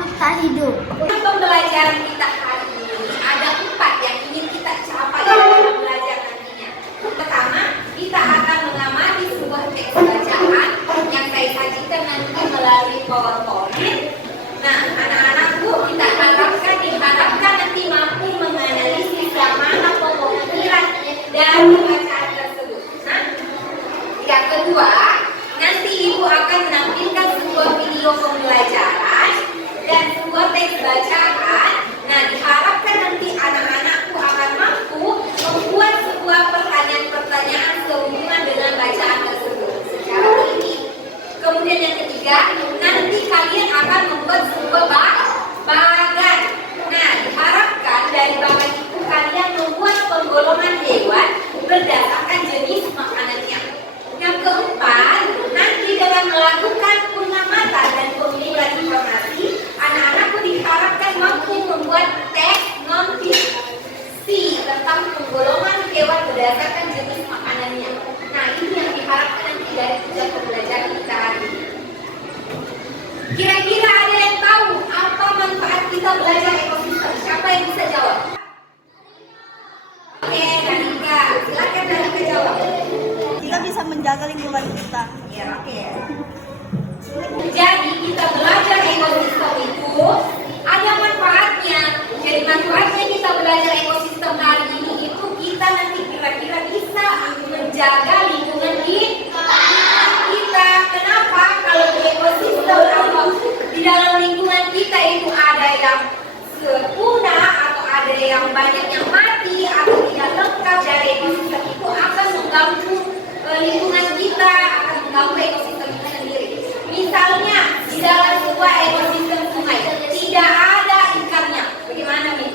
makhluk tak hidup. Pembelajaran kita hari ini ada 4 yang ingin kita capai dalam belajar nantinya. Pertama, kita akan mengamati sebuah teks bacaan yang saya sajikan nanti melalui PowerPoint. Nah, anak-anakku, kita diharapkan nanti mampu menganalisis yang mana pokok pikiran dari bacaan tersebut. Nah, yang kedua, nanti Ibu akan menampilkan sebuah video pembelajaran dan sebuah teks bacaan. Nah, diharapkan nanti anak-anakku akan mampu membuat sebuah pertanyaan-pertanyaan sehubungan dengan bacaan tersebut secara teliti. Kemudian yang ketiga, nanti kalian akan membuat sebuah bagan. Nah, diharapkan dari bagan itu kalian membuat penggolongan hewan berdasarkan jenis makanannya. Yang keempat, nanti dengan melakukan pengamatan dan pengumpulan informasi, anak-anakku diharapkan mampu membuat teks non-fiksi tentang penggolongan hewan berdasarkan jenis makanannya. Nah, ini yang diharapkan nanti dari tugas pembelajaran kita hari ini. Kira-kira ada yang tahu apa manfaat kita belajar ekosistem? Siapa yang bisa jawab? Oke, Danika, silakan Danika jawab. Kita bisa menjaga lingkungan kita. Ya, oke. Jadi kita belajar ekosistem itu ada manfaatnya. Jadi manfaatnya kita belajar ekosistem hari ini itu kita nanti kira-kira bisa menjaga lingkungan kita. Kenapa? Kalau di ekosistem atau di dalam lingkungan kita itu ada yang punah atau ada yang banyak yang mati atau tidak lengkap, dari ekosistem itu akan mengganggu lingkungan kita, akan mengganggu ekosistem kita sendiri. Misalnya di dalam sebuah ekosistem sungai tidak ada ikannya, bagaimana nih?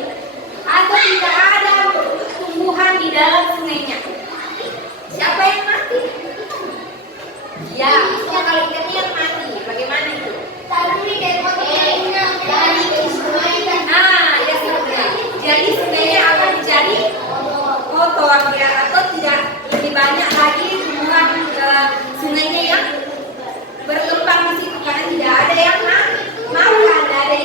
Atau tidak ada tumbuhan di dalam sungainya, siapa yang mati? Ya, misalnya kalau ikannya yang mati, bagaimana itu? Tapi dari sungai kan? Nah, ya sudah. Jadi sungainya akan menjadi kotor ya, atau tidak lebih banyak lagi tumbuhan sungainya yang berkembang di situ karena tidak ada yang makan, tidak ada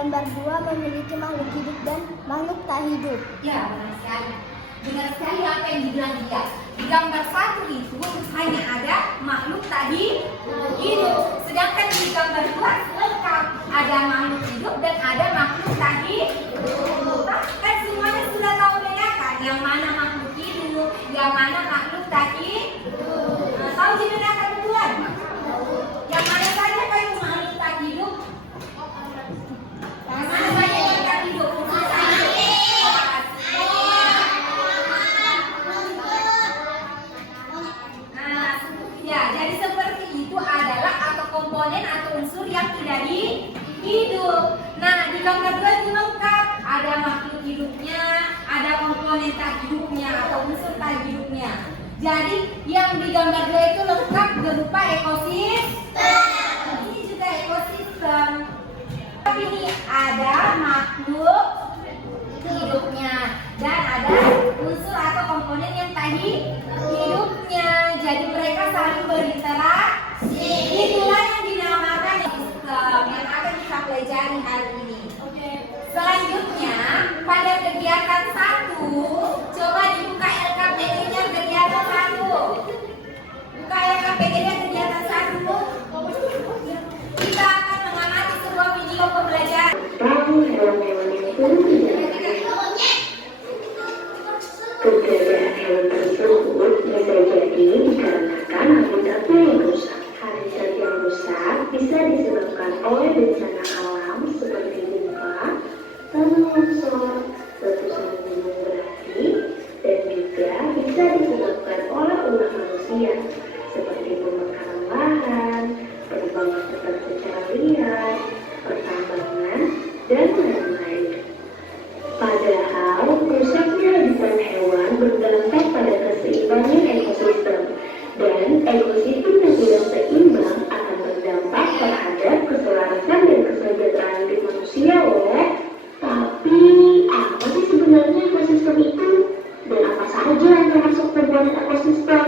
Gambar 2 memiliki makhluk hidup dan makhluk tak hidup. Ya, benar sekali. Benar sekali apa yang dibilang dia. Di gambar 1 itu hanya ada makhluk tak hidup. Sedangkan di gambar 2 lengkap. Ada makhluk hidup dan ada makhluk tak hidup. Kan semuanya sudah tahu bedakan. Yang mana makhluk hidup, yang mana makhluk tak hidup. Nah, tahu dibedakan bukan? Yang mana saja kan makhluk tak hidup? Yang mana saja yang tak hidup? Ya, jadi seperti itu adalah atau komponen atau unsur yang tidak hidup. Nah, di gambar 2 itu lengkap. Ada makhluk hidupnya, ada komponen tak hidupnya atau unsur tak hidupnya. Jadi, yang di gambar 2 itu lengkap berupa ekosistem. Ini juga ekosistem. Tapi ini ada makhluk hidupnya dan ada unsur atau komponen yang tak hidupnya. Jadi mereka saling berinteraksi. Itulah yang dinamakan ekosistem yang akan kita pelajari hari ini. Selanjutnya pada kegiatan 1, coba dibuka LKPD-nya kegiatan 1. Buka LKPD-nya kegiatan 1. Kita akan mengamati sebuah video pembelajaran. Hewan-hewan yang turun keberadaan hewan tersebut bisa jadi dikarenakan habitatnya yang rusak. Habitat yang rusak bisa disebabkan oleh bencana alam seperti gempa, tanah longsor, letusan gunung berapi, dan juga bisa disebabkan oleh ulah manusia seperti pembakaran lahan, penebangan hutan secara liar, pertambangan, dan lain-lain. Padahal rusaknya habitat hewan berdampak pada keseimbangan ekosistem, dan ekosistem yang tidak seimbang akan berdampak terhadap keselarasan dan kesejahteraan hidup manusia loh. Tapi apa sih sebenarnya ekosistem itu? Dan apa saja yang termasuk komponen ekosistem?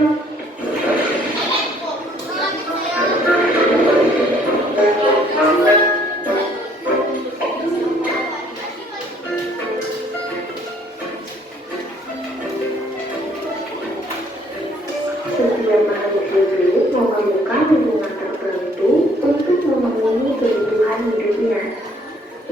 Setiap makhluk hidup memerlukan lingkungan tertentu untuk memenuhi kebutuhan hidupnya.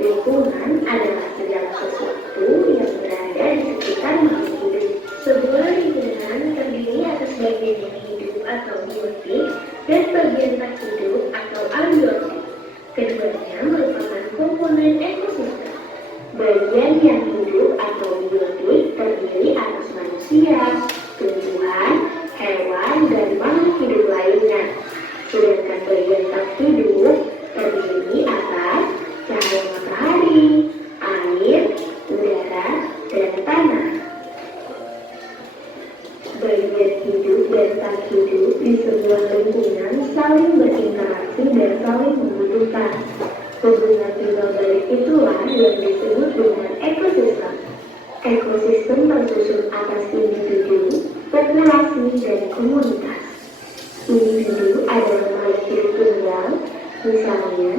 Lingkungan adalah segala sesuatu yang berada di sekitar makhluk hidup. Sebuah lingkungan terdiri atas bagian yang hidup atau biotik dan bagian tak hidup atau abiotik. Keduanya merupakan komponen ekosistem. Bagian yang hidup atau biotik terdiri atas manusia, tumbuhan, hewan, dan makhluk hidup lainnya. Sedangkan bagian tak hidup terdiri atas cahaya matahari, air, udara, dan tanah. Bagian hidup dan tak hidup di sebuah lingkungan saling berinteraksi dan saling membutuhkan. Hubungan timbal balik itulah yang disebut dengan ekosistem. Ekosistem tersusun atas individu, populasi, dan komunitas. Individu adalah makhluk hidup tunggal, misalnya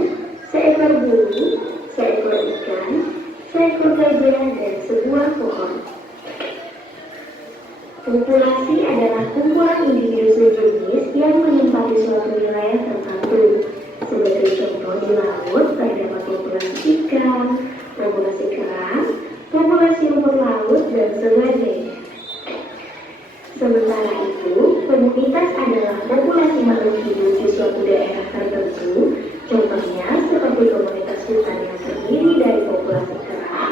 seekor burung, seekor ikan, seekor gajah, dan sebuah pohon. Populasi adalah kumpulan individu sejenis yang menempati suatu wilayah tertentu. Sebagai contoh di laut terdapat populasi ikan, populasi kerang, populasi rumput laut, dan sebagainya. Sementara itu, komunitas adalah populasi makhluk hidup di suatu daerah tertentu. Contohnya seperti komunitas hutan yang terdiri dari populasi kera,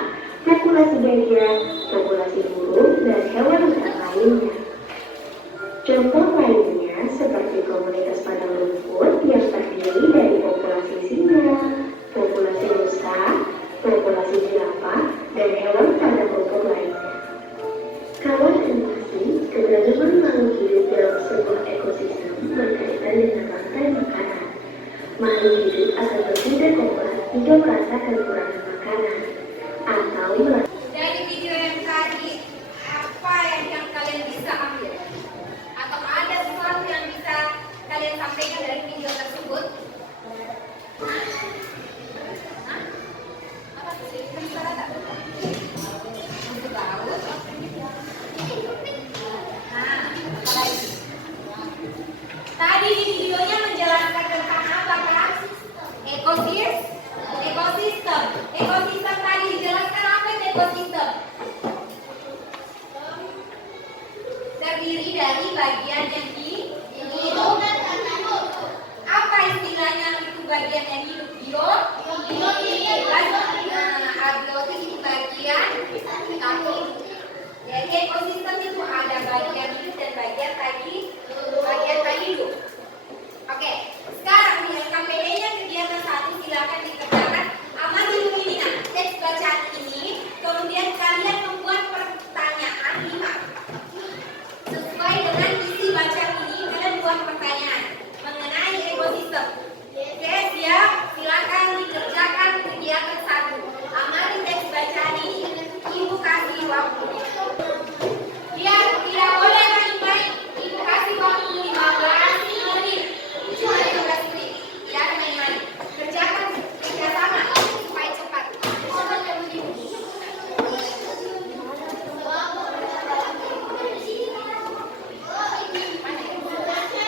populasi gajah, populasi burung, dan hewan hutan lainnya. Contoh lainnya seperti komunitas padang rumput yang terdiri dari populasi singa, populasi rusa, populasi jerapah, dan hewan pada rumput lainnya. Kawan animasi, keberagaman makhluk hidup dalam sebuah ekosistem berkaitan dengan rantai makanan. Makhluk hidup akan waktunya. Dia tidak boleh main-main. Ibu kasih waktu 15 menit. Cuma 15 menit. Jangan main-main. Kerjakan kerjasama supaya cepat.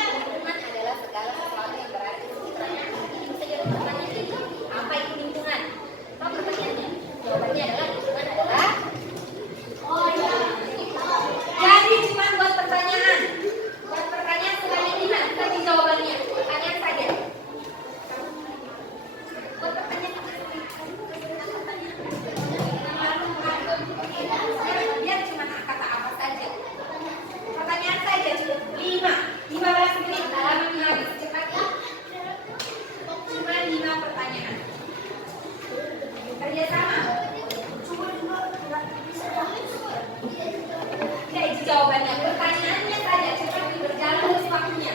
Lingkungan adalah segala sesuatu yang berada di sekitarnya. Itu saja pertanyaannya. Apa itu lingkungan? Apa pertanyaannya? Jawabannya adalah lingkungan adalah. Jadi cuma buat pertanyaan. Buat pertanyaan sebanyak 5. Kasih jawabannya. Pertanyaan saja. Buat pertanyaan. Biar cuma kata apa saja. Pertanyaan saja cukup 15 menit halaman habis cepat ya. Cuma 5 pertanyaan. Kerjasama. Tidak itu jawabannya. Pertanyaannya saja cepat berjalan terus waktunya.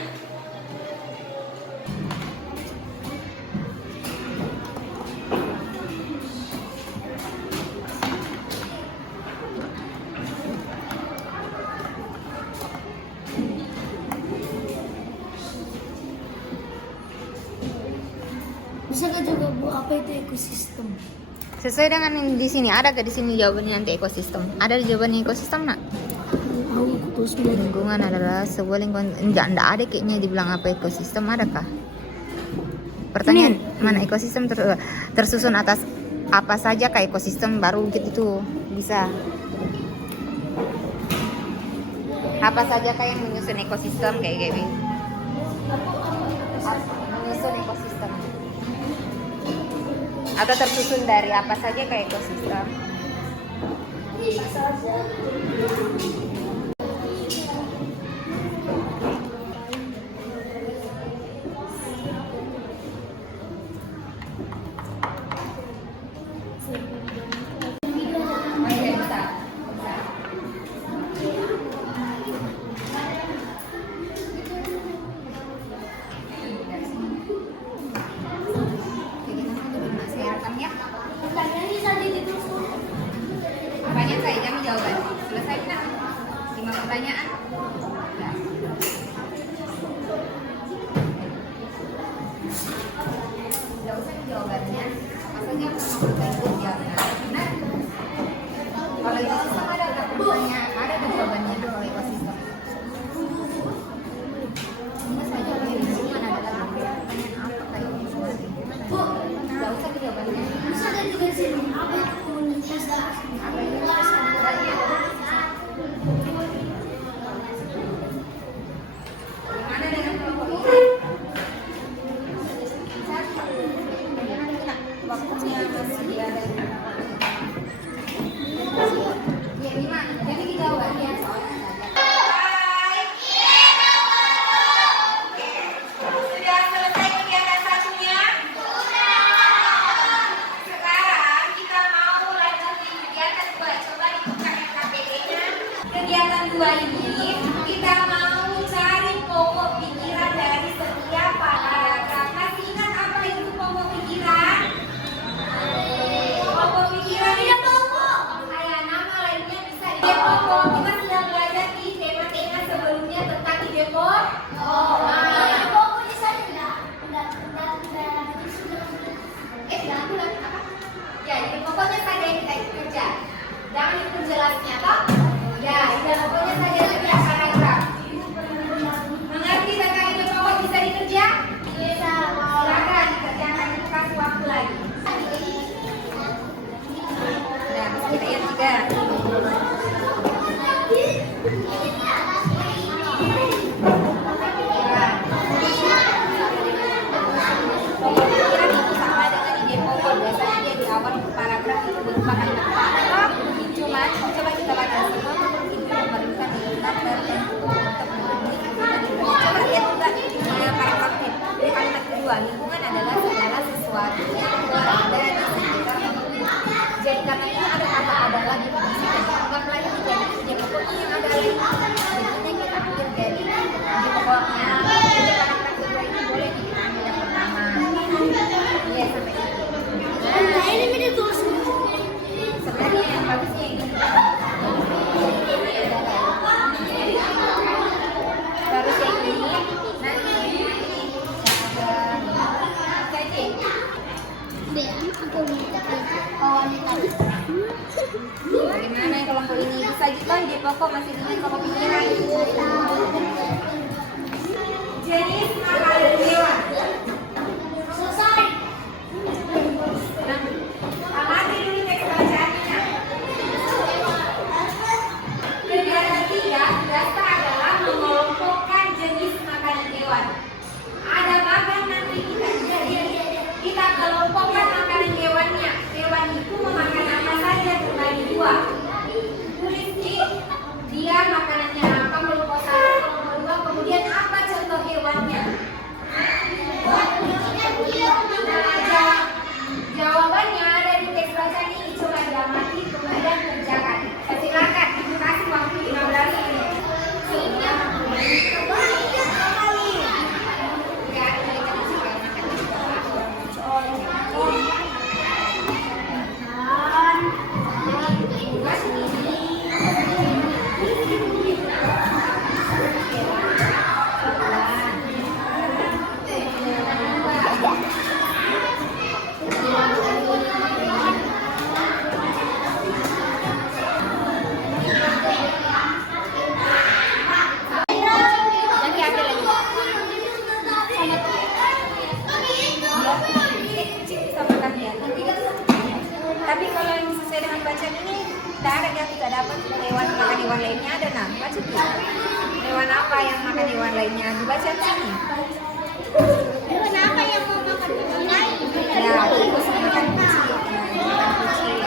Bisa nggak juga Bu apa itu ekosistem? Sesuai dengan yang di sini, ada ke di sini jawabannya nanti ekosistem. Ada jawabannya ekosistem nak? Terus bilang Lingkungan adalah sebuah lingkungan. Enggak ada kayaknya dibilang apa ekosistem, adakah? Pertanyaan mana ekosistem tersusun atas apa saja kah ekosistem baru gitu tuh bisa. Apa saja kah yang menyusun ekosistem kayak gitu? Menyusun ekosistem. Atau tersusun dari apa saja kayak ekosistem? Oh iya bisa. Saya rekam ya. pertanyaannya saja ditulis. Pertanyaan saya kami jawaban. Selesai nak? 5 pertanyaan. Ya. Tidak usah jawabannya. Maksudnya mau ikut jawabnya. Benar? Kalau ekosistem ada pertanyaan, ada jawabannya kalau ekosistem. Ini saja lingkungan adalah pertanyaan apa kayak ekosistem. Tidak usah jawabannya. Bisa ada juga sini apa itu komunitas dan Apa itu pertanyaan? Gimana dengan kelompok ini? Waktunya masih ada. Ya, gimana? Jadi dijawab ya soalnya. Sudah selesai kegiatan satunya? Sekarang kita mau lanjutin kegiatan 2. Coba dibuka KPD-nya. Kegiatan 2 ini kita mau cari pokok pikiran dari setiap paragraf. Masih ingat apa itu pokok pikiran? Pokok pikiran itu pokok. Kayak nama lainnya bisa ide pokok. Kita sudah belajar di tema-tema sebelumnya tentang ide pokok. ide pokok di sana enggak Jangan ulang apa? Ya, ide pokoknya saja yang kita kerja. Jangan itu penjelasnya, toh? Ya, ide pokoknya saja setiap paragraf. Mengerti tentang ide pokok bisa dikerja? Bisa. Silakan dikerjakan, itu kasih waktu lagi. Nah, kita yang 3. Pokok pikiran itu sama dengan ide pokok. Biasanya dia di awal paragraf itu berupa kalimat. Cuma coba kita baca Juton J pokok masih dengan pokok pikiran. Jenis makanan hewan. Selesai. Amati dulu teks bacaannya. Kegiatan 3 dasar adalah mengelompokkan jenis makanan hewan. Ada makan nanti kita kelompokkan makanan hewannya. Hewan itu memakan apa saja terbagi 2. Tulis nih, dia makanannya apa, kelompok 1, kelompok 2, kemudian apa contoh hewannya. Nah, jawabannya ada di teks baca ini, coba diamati kemudian kerjakan. Silakan, kasih waktu 15 menit. Tapi kalau yang sesuai dengan bacaan ini tidak ada yang tidak dapat hewan makan hewan lainnya ada nah baca tuh. Hewan apa yang makan hewan lainnya dibaca sini. Hewan apa yang mau makan hewan lain? Ya, tikus makan kucing. Makan kucing.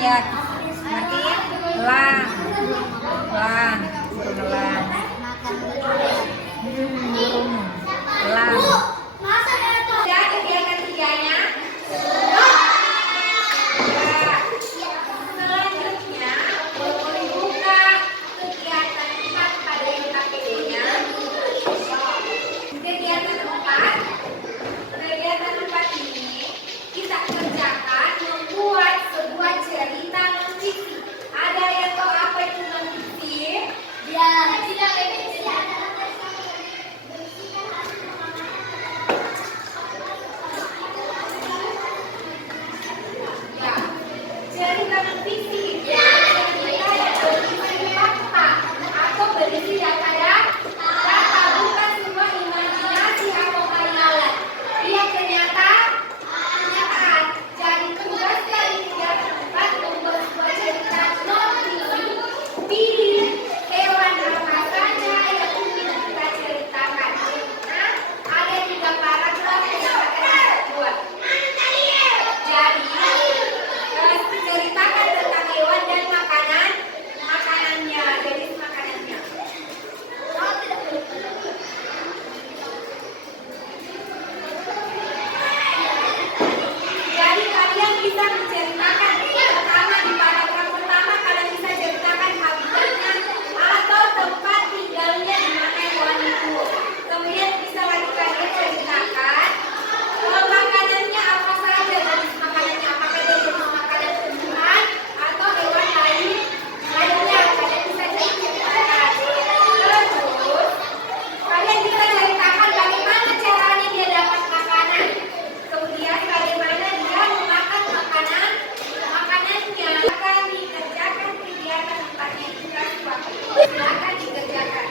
Ya, ngerti? Elang, burung elang. Burung elang. Ya, kegiatan 3-nya. Selanjutnya, membuka kegiatan 4 pada KPD-nya. Kegiatan 4 ini kita kerjakan membuat sebuah cerita non-fiksi. Ada yang tahu apa itu non-fiksi? Ya. Ya, cerita non-fiksi itu cerita yang berisi fakta atau berisi data bukan sebuah imajinasi atau khayalan. Dia kenyataan. Jadi tugas dari kegiatan 4 membuat sebuah cerita non-fiksi. Pilih hewan apa saja yang ingin kita ceritakan. Nah, ada 3 paragraf yang akan kita buat. Jadi, ceritakan tentang hewan dan makanannya, jenis makanannya. Jadi kalian bisa menceritakan pertama di paragraf pertama kalian bisa ceritakan habitatnya atau tempat tinggalnya di mana hewan itu. Kemudian bisa lagi kalian ceritakan makanannya apa saja, jenis makanannya apakah dia jenis makanan tumbuhan atau hewan lainnya kalian bisa ceritakan. Terus kalian bisa ceritakan bagaimana caranya dia dapat makanan. Kemudian bagaimana dia memakan makanannya akan dikerjakan kegiatan 4-nya dikasih waktu. Silakan dikerjakan.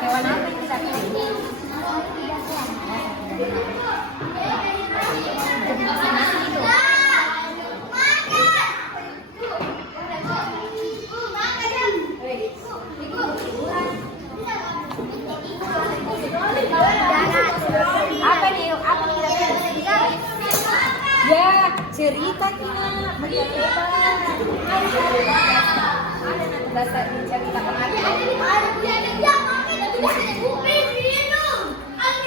Hewan apa yang bisa pilih? Apa nih? Apa kira-kira? Ya, cerita Kina. Ada dasar cerita kematian.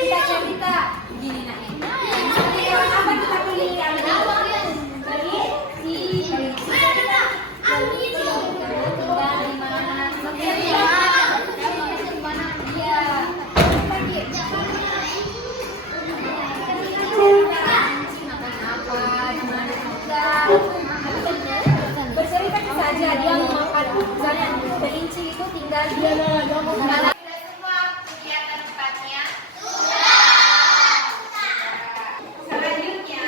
Kita cerita gini nah. Hewan apa kita pilih kali ini? Tinggal di mana? Bercerita saja dia memakan, misalnya kelinci itu tinggal Sudah semua kegiatan tempatnya? Selanjutnya,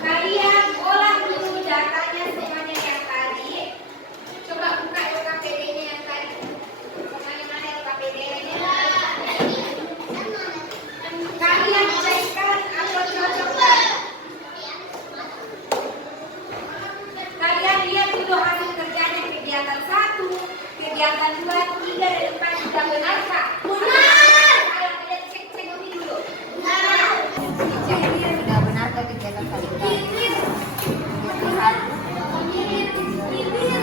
kalian olah dulu datanya semuanya yang tadi. Coba buka LKPD-nya yang tadi. Semuanya mana LKPD-nya? Kalian cekkan atau cocokkan. Kalian lihat dulu hasil kerjanya, kegiatan 1, kegiatan 2, 3, dan 4 sudah benarkah? Benar. Kalian cek ini dulu. Benar. Cek sudah benar ke kegiatan tadi.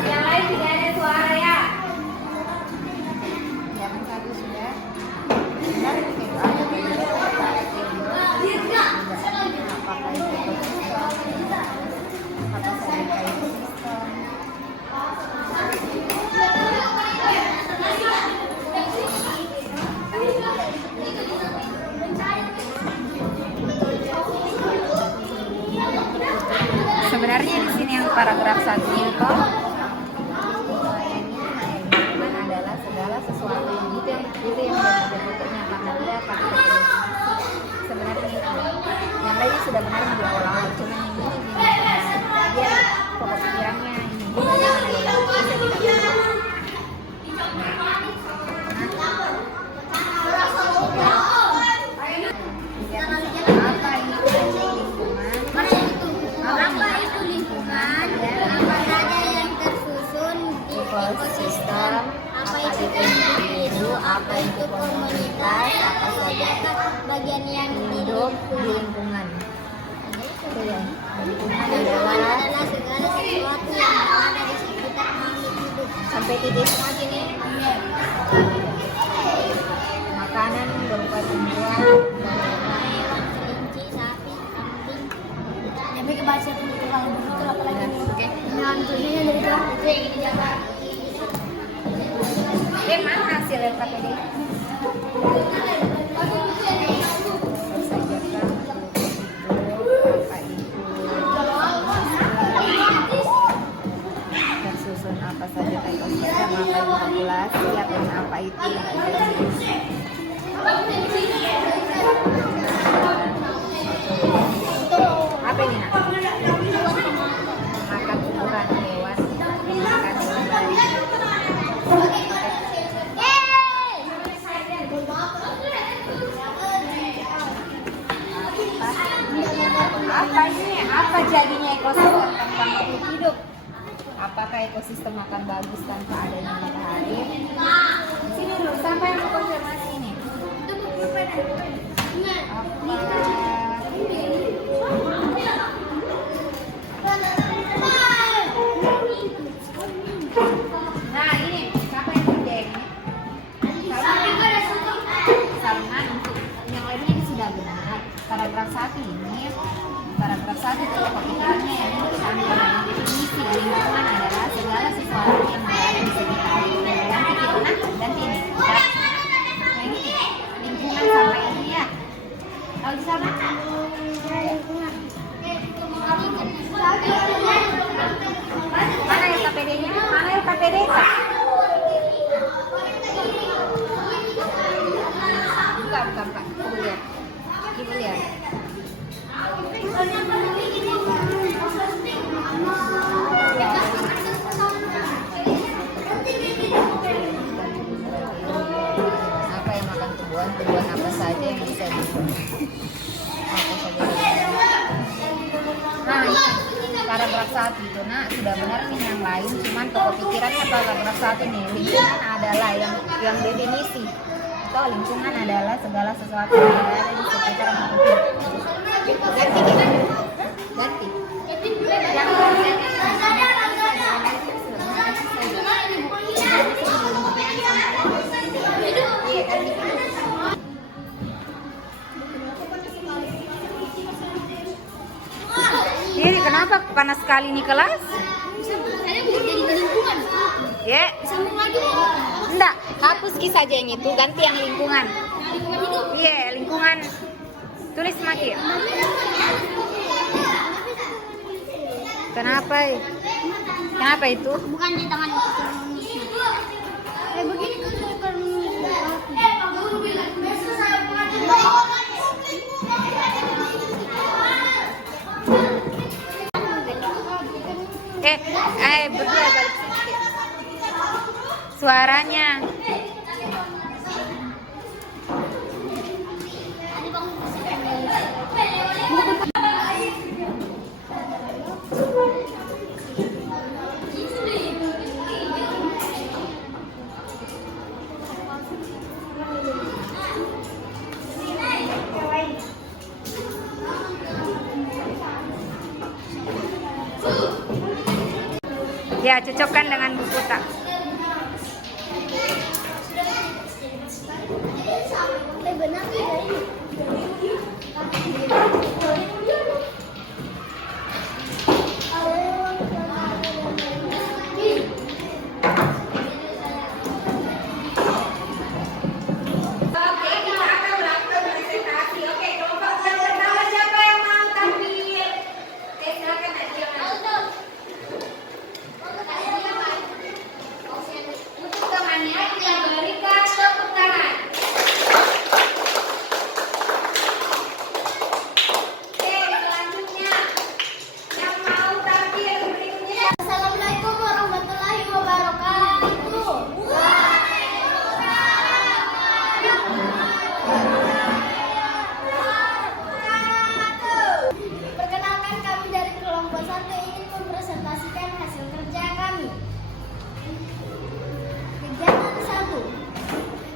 Yang lain tidak ada suara ya. Kegiatan 1 sudah benar apakah itu apa saja ekosistem. Sebenarnya di sini yang paragraf 1 itu adalah segala sesuatu itu yang bentuknya karena dia pakai definisi. Sebenarnya itu yang lainnya sudah benar di awal-awal, cuma ini dia pokok pikirannya ini ekosistem, apa itu individu, apa itu komunitas, apa saja bagian yang hidup di lingkungan. Itu ya, lingkungan adalah segala sesuatu yang ada di sekitar makhluk hidup. sampai titik semua gini. Makanan berupa tumbuhan, Kelinci, sapi, kambing. Tapi kebaca tuh itu kalau begitu apalagi oke. hantunya dari jauh itu yang ini jaga. Mana hasil LKPD? Tersusun apa saja ekosistem, apa itu populasi, apa itu apa ini nak? Makan tumbuhan hewan, makan apa ini? Apa jadinya ekosistem tanpa makhluk hidup? Apakah ekosistem akan bagus tanpa adanya matahari? Sini dulu, sampai aku konfirmasi ini. Nah ini, siapa yang kerja ini? Salingan untuk yang lainnya ini sudah benar. Paragraf 1 ini, paragraf 1 itu pikirannya yang ini tanpa definisi lingkungan adalah segala sesuatu yang berada di sekitar. Ganti gitu, nah ganti ini. Yang ini lingkungan sampai ini ya. Kalau di sana mana LKPD-nya? Mana LKPD? Buka. Coba lihat. Coba lihat. Apa yang makan tumbuhan apa saja yang bisa apa saja. Nah ini paragraf 1 itu nak sudah benar nih, yang lain cuman pokok pikirannya paragraf 1 nih. Lingkungan adalah yang definisi atau lingkungan adalah segala sesuatu yang berada di sekitar makhluk hidup. Ganti kita ganti yang Jadi kenapa panas sekali nih kelas? Saya bukan jadi lingkungan. Ya, Sambung lagi. enggak, hapus kisah aja yang itu, ganti yang lingkungan. Lingkungan hidup. Iya, lingkungan. Tulis semakin. Kenapa? Yang apa itu? Bukan di tangan itu. Begini kan super Berdua balik sedikit. Suaranya. Ya, cocokkan dengan buku tak. benar tidak ini. Oke, kita akan melakukan presentasi. Oke, kelompok yang pertama siapa yang mau tampil? Oke, silakan Nadia. Untuk temannya yang berikan tepuk tangan. Oke, selanjutnya yang mau tampil berikutnya. Assalamualaikum warahmatullahi wabarakatuh. Perkenalkan, kami dari kelompok 1 ingin mempresentasikan hasil kerja kami. Kegiatan 1.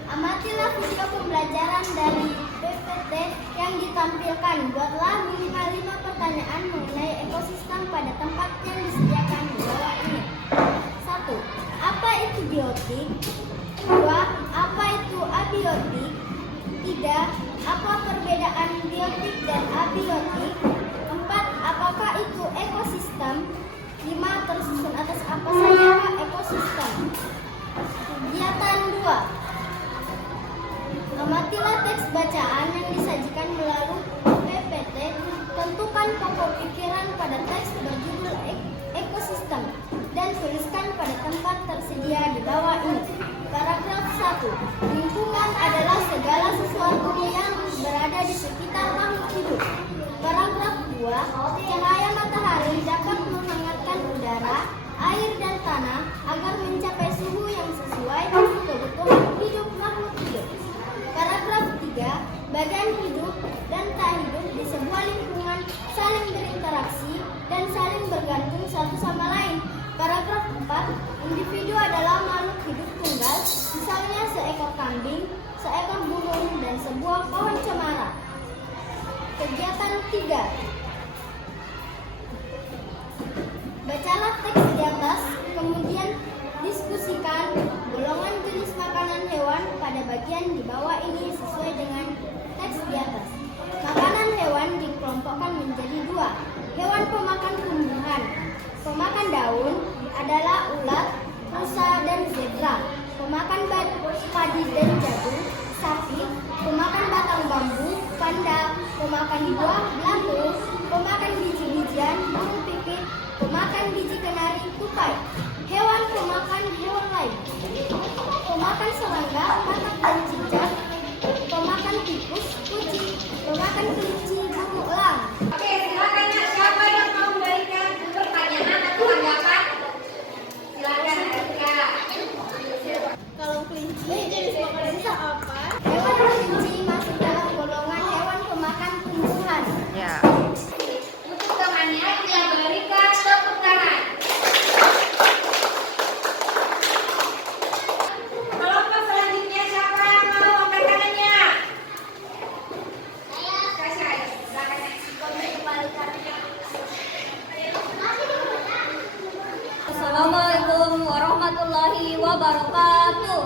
Amatilah video pembelajaran dari PPT yang ditampilkan. Buatlah minimal 5 pertanyaan mengenai ekosistem pada tempat yang disediakan di bawah ini. 1. Apa itu biotik? 2. Apa itu abiotik? 3. Apa perbedaan biotik dan abiotik? 4. Apakah itu ekosistem? 5. Tersusun atas apa saja ekosistem? Kegiatan 2. Amatilah teks bacaan yang disajikan melalui PPT. Tentukan pokok pikiran pada teks berjudul ekosistem dan tuliskan pada tempat tersedia di bawah ini. Paragraf 1. Lingkungan adalah segala sesuatu yang berada di sekitar makhluk hidup. Paragraf 2. Cahaya matahari dapat menghangatkan udara, air dan tanah agar mencapai suhu yang sesuai dengan kebutuhan hidup makhluk hidup. Paragraf 3. Badan hidup dan tak hidup di sebuah lingkungan saling berinteraksi dan saling bergantung satu sama lain. Paragraf 4. Individu adalah makhluk hidup tunggal, misalnya seekor kambing, seekor burung, dan sebuah pohon cemara. Kegiatan 3. Bacalah teks di atas, kemudian diskusikan golongan jenis makanan hewan pada bagian di bawah ini sesuai dengan teks di atas. Makanan hewan dikelompokkan menjadi 2. Hewan pemakan tumbuhan. Pemakan daun adalah ulat, rusa, dan zebra. Pemakan padi dan jagung, sapi. Pemakan batang bambu, panda. Pemakan buah, belatung. Pemakan biji-bijian, burung pipit. Pemakan biji kenari, tupai. Hewan pemakan hewan lain. Pemakan serangga, katak dan cicak. Pemakan tikus, kucing. Pemakan kelinci, burung elang. Oke, silakan Nak. Siapa yang mau memberikan pertanyaan atau tanggapan? Silakan Nadia. Kalau kelinci jenis makanannya apa? Hewan kelinci masuk dalam golongan hewan pemakan tumbuhan. Ya. Untuk temannya yang berikan tepuk tangan. Kelompok selanjutnya siapa yang mau angkat tangannya? Kasih aja. Silakan Assalamualaikum warahmatullahi wabarakatuh.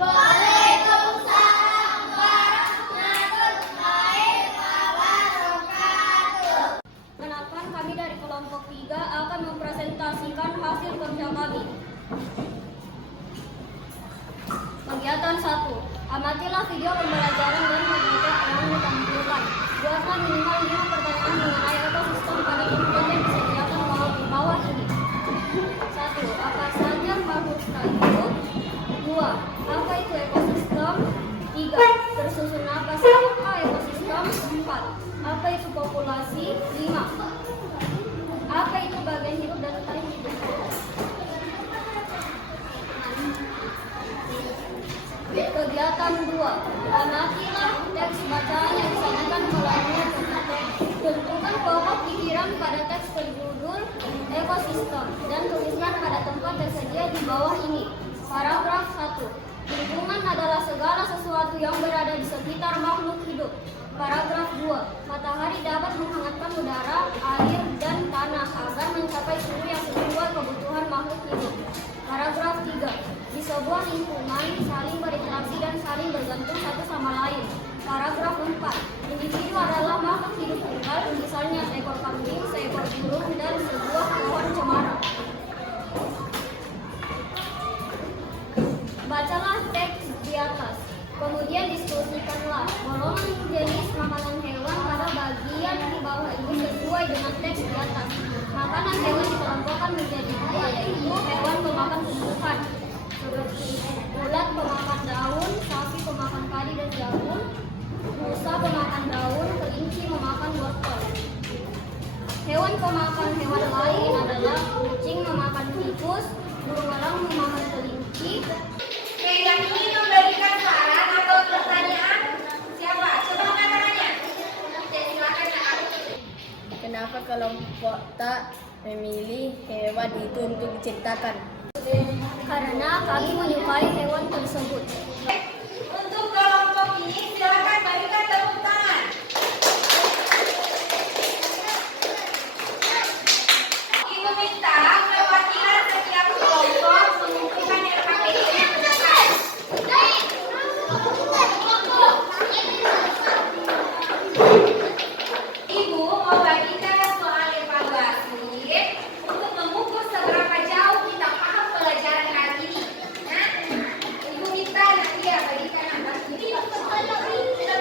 Waalaikumsalam warahmatullahi wabarakatuh. Kenalkan, kami dari kelompok 3 akan mempresentasikan hasil kerja kami. Kegiatan 1. Amatilah video pembelajaran dan PPT yang ditampilkan. Buatlah minimal 5 pertanyaan mengenai ekosistem pada tempat yang disediakan di bawah ini. 1. Apa itu ekosistem? 3. Tersusun apa saja ekosistem? 4. Apa itu populasi? 5. Apa itu bagian hidup dan tak hidup? Kegiatan 2. Amatilah teks bacaan yang disajikan melalui tentukan pokok pikiran pada teks berjudul ekosistem dan tuliskan pada tempat tersedia di bawah ini. Paragraf 1. Lingkungan adalah segala sesuatu yang berada di sekitar makhluk hidup. Paragraf 2. Matahari dapat menghangatkan udara, air, dan tanah agar mencapai suhu yang sesuai kebutuhan makhluk hidup. Paragraf 3. Di sebuah lingkungan saling berinteraksi dan saling bergantung satu sama lain. Paragraf 4. Individu adalah makhluk hidup tunggal, misalnya seekor kambing, seekor burung, dan sebuah pohon cemara. Bacalah teks di atas, kemudian diskusikanlah golongan jenis makanan hewan pada bagian di bawah ini sesuai dengan teks di atas. Makanan hewan dikelompokkan menjadi 2, yaitu hewan pemakan tumbuhan seperti ulat pemakan daun, sapi pemakan padi dan jagung, rusa pemakan daun, kelinci memakan wortel. Hewan pemakan hewan lain adalah kucing memakan tikus, burung elang memakan kelinci. Oke, yang ingin memberikan saran atau pertanyaan siapa? Coba angkat tangannya. Oke, silakan Kak. Kenapa kelompok tak memilih hewan itu untuk diciptakan? Karena kami menyukai hewan tersebut. Untuk kelompok ini silakan berikan tepuk tangan. Ibu minta perwakilan setiap kelompok mengumpulkan RKPD-nya ke depan. Ibu mau bagikan soal evaluasi untuk mengukur seberapa jauh kita paham pelajaran hari ini. Nah, Ibu minta nanti ya bagikan atas ini. Bagikan.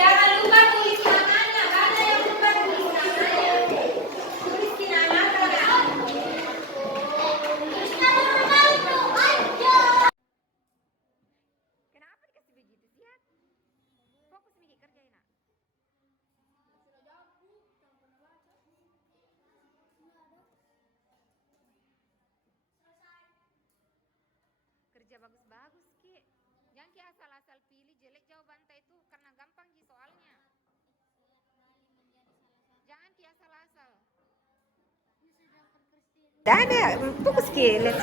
Jangan lupa tulis namanya. Mana yang lupa tulis namanya? Tulis nama Kak. Kenapa dikasih begitu sih? Fokus nih kerjain nak. Kerja bagus-bagus Ki. Jangan Ki asal-asal pilih jelek jawaban itu karena gampang Ji soalnya. Jangan Ki asal-asal. Ada, fokus Ki. Let's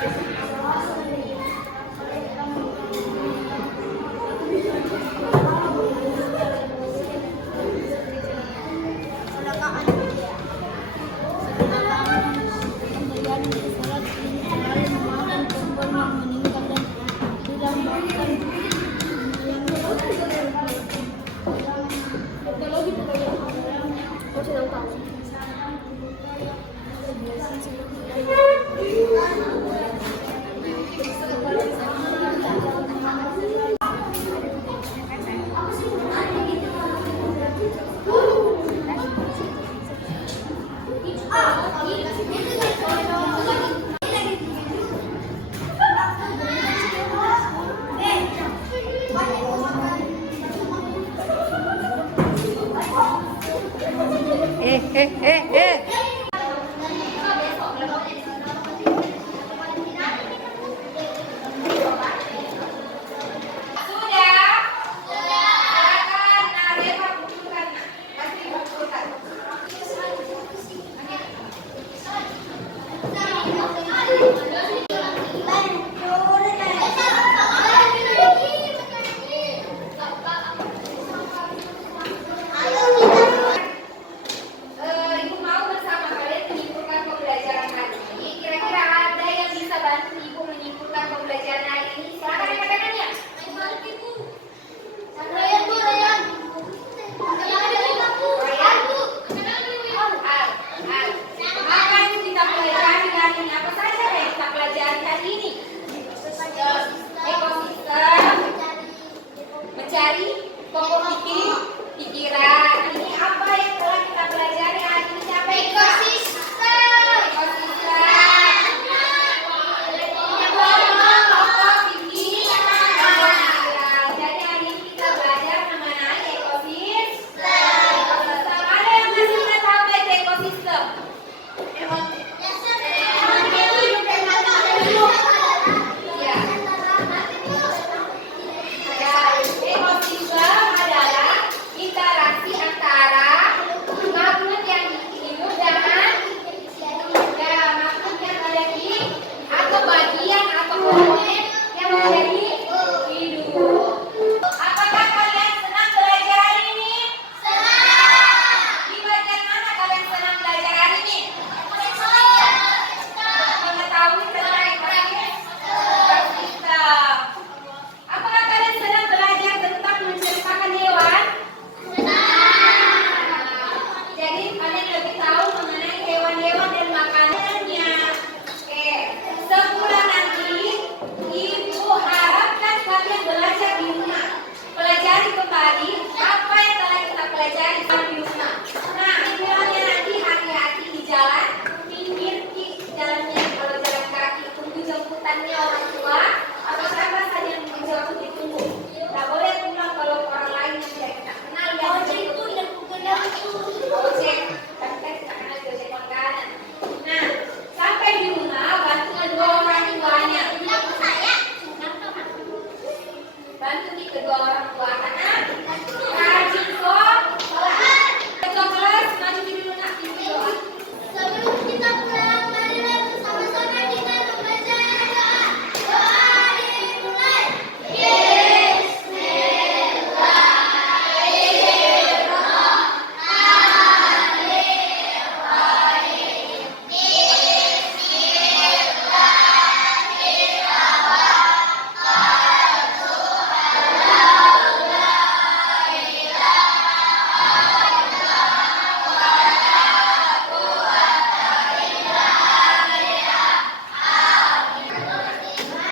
Eh.